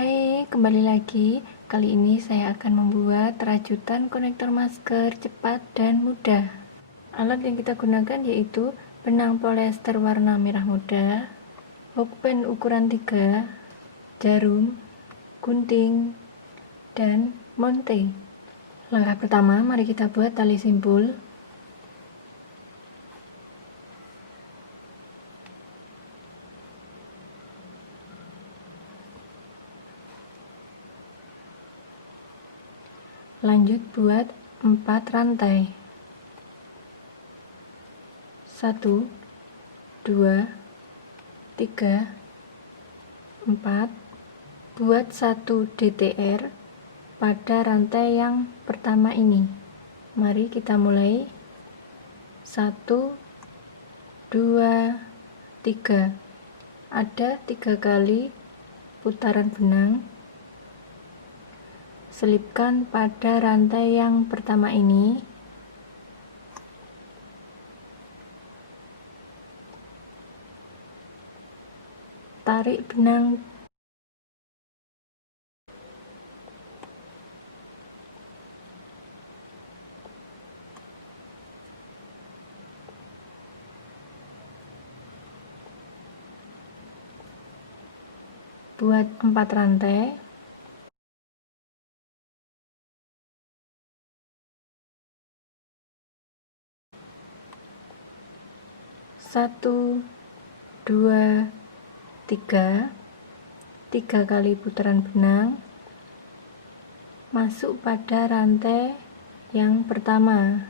Hai, kembali lagi. Kali ini saya akan membuat rajutan konektor masker cepat dan mudah. Alat yang kita gunakan yaitu benang polyester warna merah muda, pulpen ukuran 3, jarum, gunting, dan monte. Langkah pertama, mari kita buat tali simpul. Lanjut buat 4 rantai. 1, 2, 3, 4. Buat 1 DTR pada rantai yang pertama ini. Mari kita mulai. 1, 2, 3. Ada 3 kali putaran benang. Selipkan pada rantai yang pertama ini. Tarik benang buat 4 rantai. Satu, 2, 3. 3 kali putaran benang masuk pada rantai yang pertama.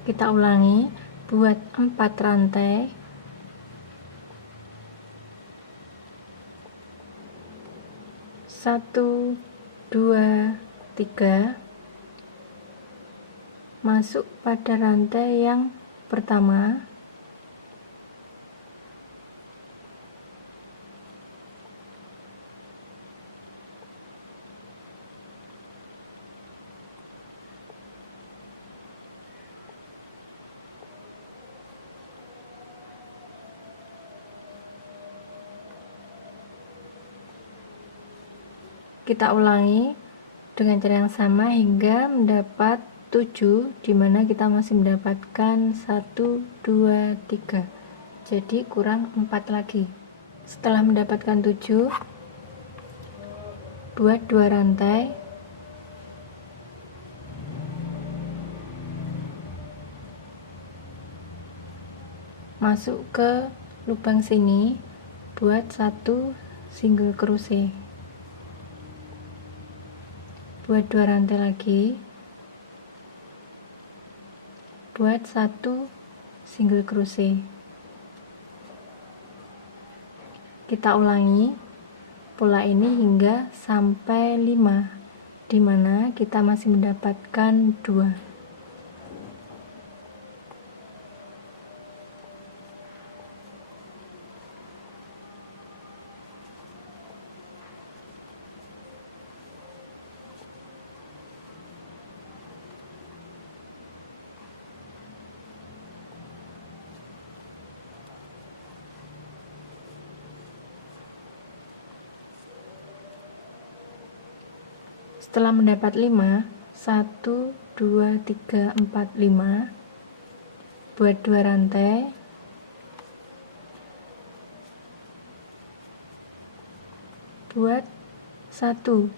Kita ulangi, buat 4 rantai. 1, 2, 3. Masuk pada rantai yang pertama. Kita ulangi dengan cara yang sama hingga mendapat 7, dimana kita masih mendapatkan 1, 2, 3. Jadi kurang 4 lagi. Setelah mendapatkan 7, buat 2 rantai. Masuk ke lubang sini, buat 1 single crochet. Buat 2 rantai lagi. Buat 1 single crochet. Kita ulangi pola ini hingga sampai 5, dimana kita masih mendapatkan 2. Setelah mendapat 5, 1, 2, 3, 4, 5, buat 2 rantai. Buat 1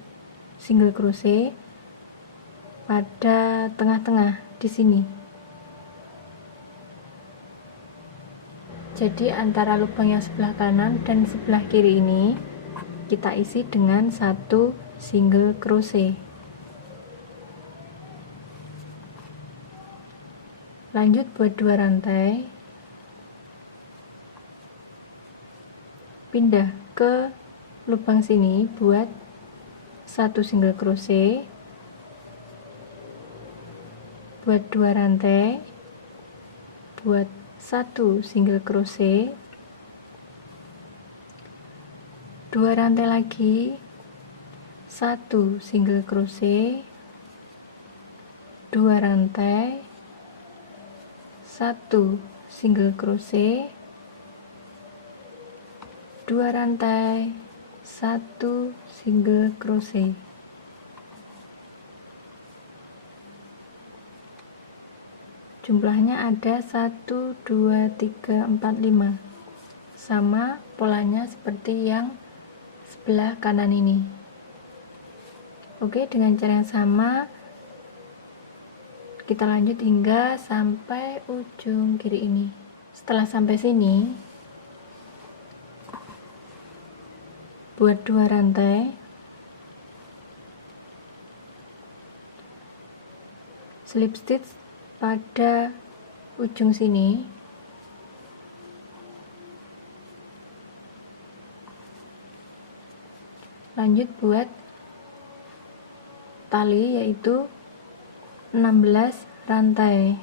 single crochet pada tengah-tengah di sini. Jadi antara lubang yang sebelah kanan dan sebelah kiri ini kita isi dengan 1 single crochet. Lanjut buat 2 rantai. Pindah ke lubang sini, buat 1 single crochet. Buat 2 rantai. Buat 1 single crochet, 2 rantai lagi, 1 single crochet, 2 rantai, 1 single crochet, 2 rantai, 1 single crochet. Jumlahnya ada 1 2 3 4 5, sama polanya seperti yang sebelah kanan ini. Oke, dengan cara yang sama kita lanjut hingga sampai ujung kiri ini. Setelah sampai sini, buat 2 rantai, slip stitch pada ujung sini, lanjut buat tali yaitu 16 rantai.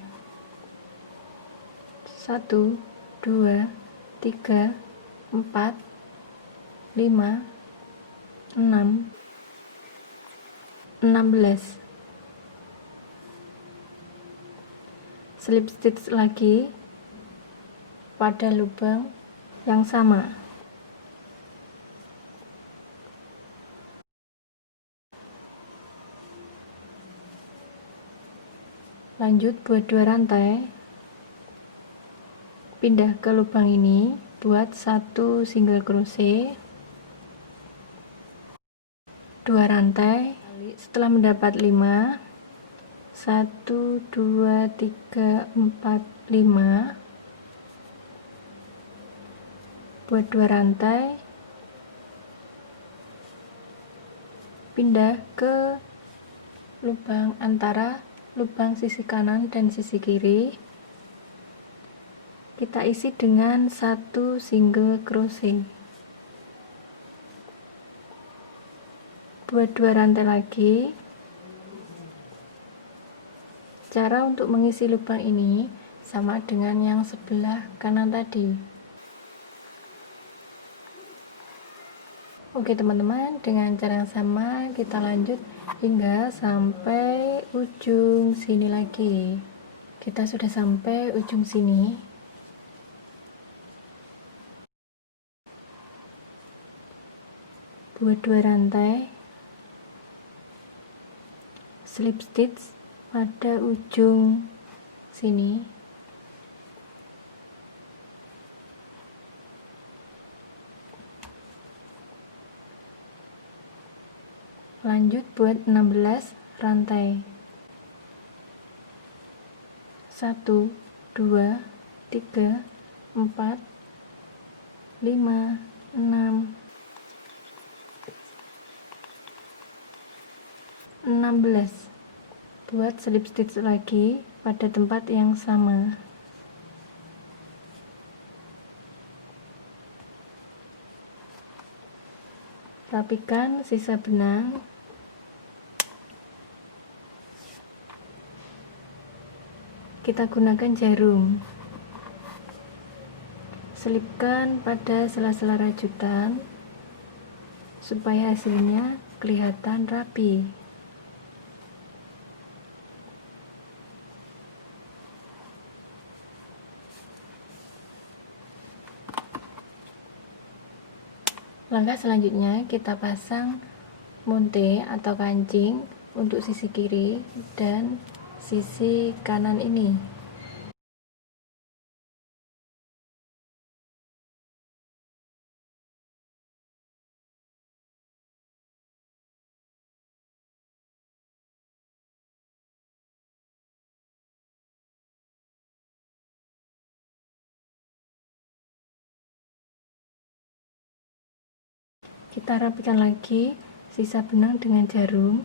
1 2 3 4 5 6 16. Slip stitch lagi pada lubang yang sama. Lanjut buat 2 rantai, pindah ke lubang ini, buat 1 single crochet, 2 rantai. Setelah mendapat 5, 1 2 3 4 5, buat 2 rantai, pindah ke lubang antara lubang sisi kanan dan sisi kiri, kita isi dengan 1 single crochet. Buat 2 rantai lagi. Cara untuk mengisi lubang ini sama dengan yang sebelah kanan tadi. Oke teman-teman, dengan cara yang sama kita lanjut hingga sampai ujung sini lagi. Kita sudah sampai ujung sini. Buat 2 rantai, slip stitch pada ujung sini, lanjut buat 16 rantai. 1 2 3 4 5 6 16. Buat slip stitch lagi pada tempat yang sama. Rapikan sisa benang. Kita gunakan jarum. Selipkan pada sela-sela rajutan supaya hasilnya kelihatan rapi. Langkah selanjutnya kita pasang monte atau kancing untuk sisi kiri dan sisi kanan ini. Kita rapikan lagi sisa benang dengan jarum.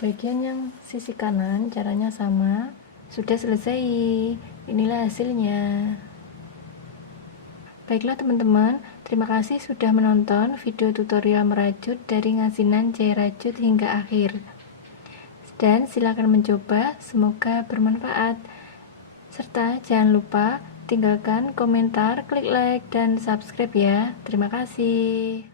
Bagian yang sisi kanan caranya sama. Sudah selesai. Inilah hasilnya. Baiklah teman-teman, terima kasih sudah menonton video tutorial merajut dari ngasinan Jaya Rajut hingga akhir. Dan silakan mencoba, semoga bermanfaat. Serta jangan lupa tinggalkan komentar, klik like, dan subscribe ya. Terima kasih.